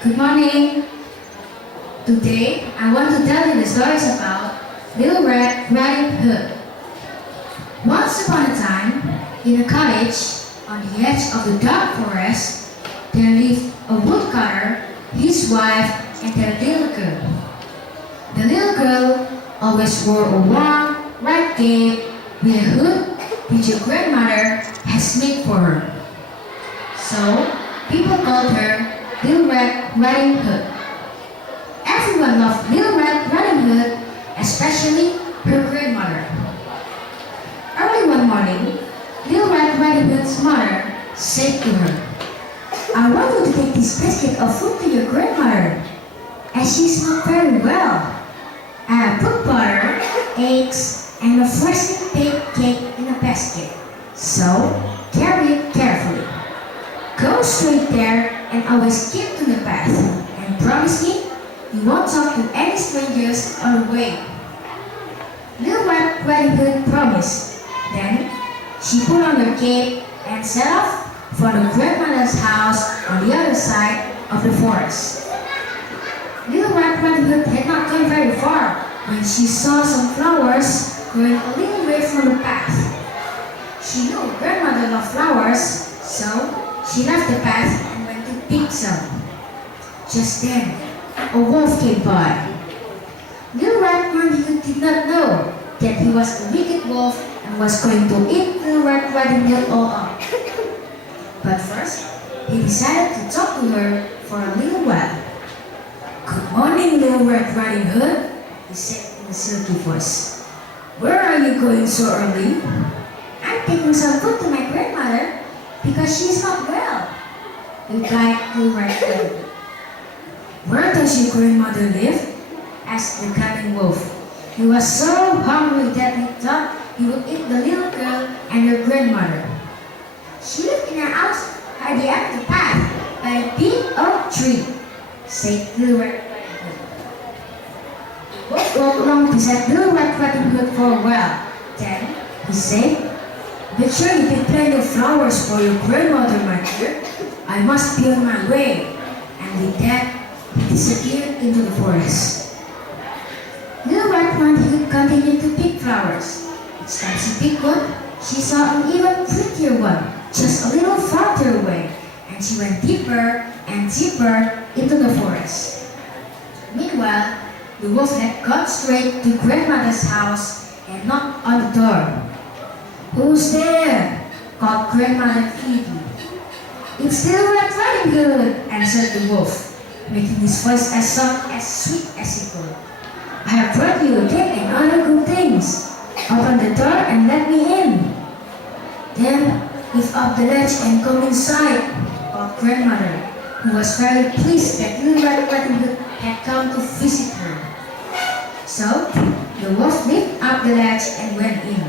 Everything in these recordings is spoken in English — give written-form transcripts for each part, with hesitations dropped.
Good morning. Today, I want to tell you the stories about Little Red Riding Hood. Once upon a time, in a cottage on the edge of the dark forest, there lived a woodcutter, his wife, and their little girl. The little girl always wore a warm, white cape with a hood which her grandmother has made for her. So, people called her Little Red Riding Hood. Everyone loved Little Red Riding Hood, especially her grandmother. Early one morning, Little Red Riding Hood's mother said to her, "I want you to take this basket of food to your grandmother, as she's not very well. I have put butter, eggs, and a freshly baked cake in a basket, so carry it carefully. Go straight there and always keep to the path, and promise me you won't talk to any strangers on the way." Little Red Riding Hood promised. Then she put on her cape and set off for the grandmother's house on the other side of the forest. Little Red Riding Hood had not gone very far when she saw some flowers growing a little way from the path. She knew her grandmother loved flowers, so she left the path and went to pick some. Just then, a wolf came by. Little Red Riding Hood did not know that he was a wicked wolf and was going to eat Little Red Riding Hood all up. But first, he decided to talk to her for a little while. "Good morning, Little Red Riding Hood," he said in a silky voice. "Where are you going so early?" "I'm taking some food to my grandmother because she's not well," replied Little Red Riding Hood. "Where does your grandmother live?" asked the cunning wolf. He was so hungry that he thought he would eat the little girl and her grandmother. "She lived in her house at the end of the path by a big oak tree," said Little Red Riding Hood. Wolf walked along beside Little Red Riding Hood for a while. Then he said, "Make sure you pick plenty of flowers for your grandmother, my dear. I must be on my way." And with that, he disappeared into the forest. Little Red Riding Hood continued to pick flowers. Each time she picked one, she saw an even prettier one, just a little farther away, and she went deeper and deeper into the forest. Meanwhile, the wolf had gone straight to grandmother's house and knocked on the door. "Who's there?" called grandmother feebly. "It's Little Red Riding Hood," answered the wolf, making his voice as soft as sweet as he could. "I have brought you a cake and other good things. Open the door and let me in." "Then lift up the ledge and come inside," called grandmother, who was very pleased that Little Red Riding Hood had come to visit her. So the wolf lifted up the ledge and went in.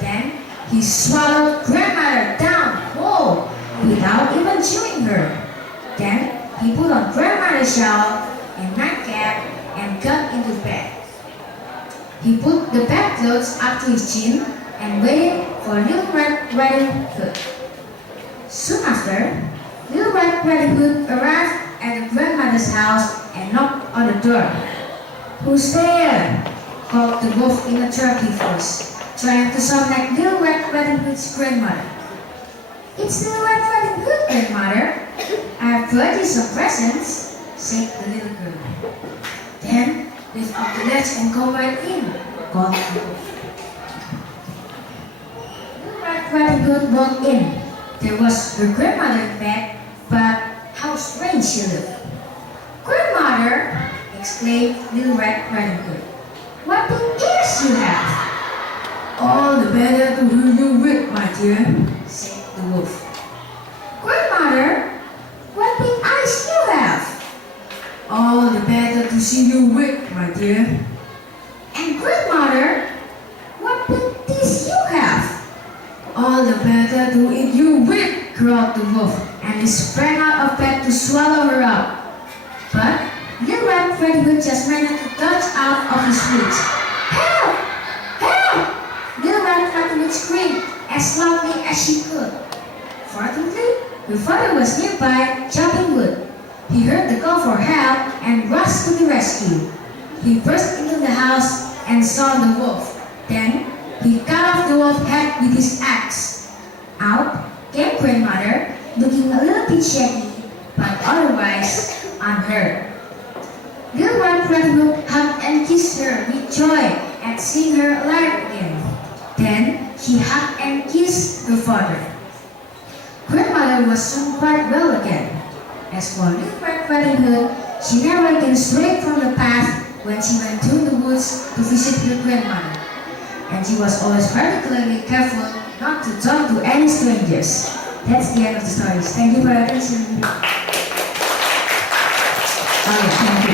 Then he swallowed grandmother down whole without even chewing her. Then he put on grandmother's shawl and nightcap and got into bed. He put the bedclothes up to his chin and waited for Little Red Riding Hood. Soon after, Little Red Riding Hood arrived at the grandmother's house and knocked on the door. "Who's there?" called the wolf in a jerky voice, trying to sound like Little Red Riding Hood's grandmother. "It's Little Red Riding Hood, grandmother. I have brought you some presents," said the little girl. "Then lift up the ledge and go right in," called the wolf. Little Red Riding Hood walked in. There was her grandmother in bed, but how strange she looked. "Grandmother!" exclaimed Little Red Riding Hood. "What big ears you have!" "All the better to hear you with, my dear," said the wolf. "Grandmother, what big eyes you have!" "All the better to see you with, my dear." "And grandmother, what big teeth you have!" "All the better to eat you with," growled the wolf, and he sprang out of bed to swallow her up. But Little Red Riding Hood just managed to dodge out of his reach. "Help! Help!" Little Red Riding Hood screamed as loudly as she could. Fortunately, her father was nearby chopping wood. He heard the call and rushed to the rescue. He burst into the house and saw the wolf. Then he cut off the wolf's head with his axe. Out came grandmother, looking a little bit shaky, but otherwise unhurt. Little Red Riding Hood hugged and kissed her with joy at seeing her alive again. Then she hugged and kissed her father. Grandmother was soon quite well again. As for Little Red Riding Hood, she never came straight from the path when she went to the woods to visit her grandmother. And she was always particularly careful not to talk to any strangers. That's the end of the story. Thank you for your attention. Thank you.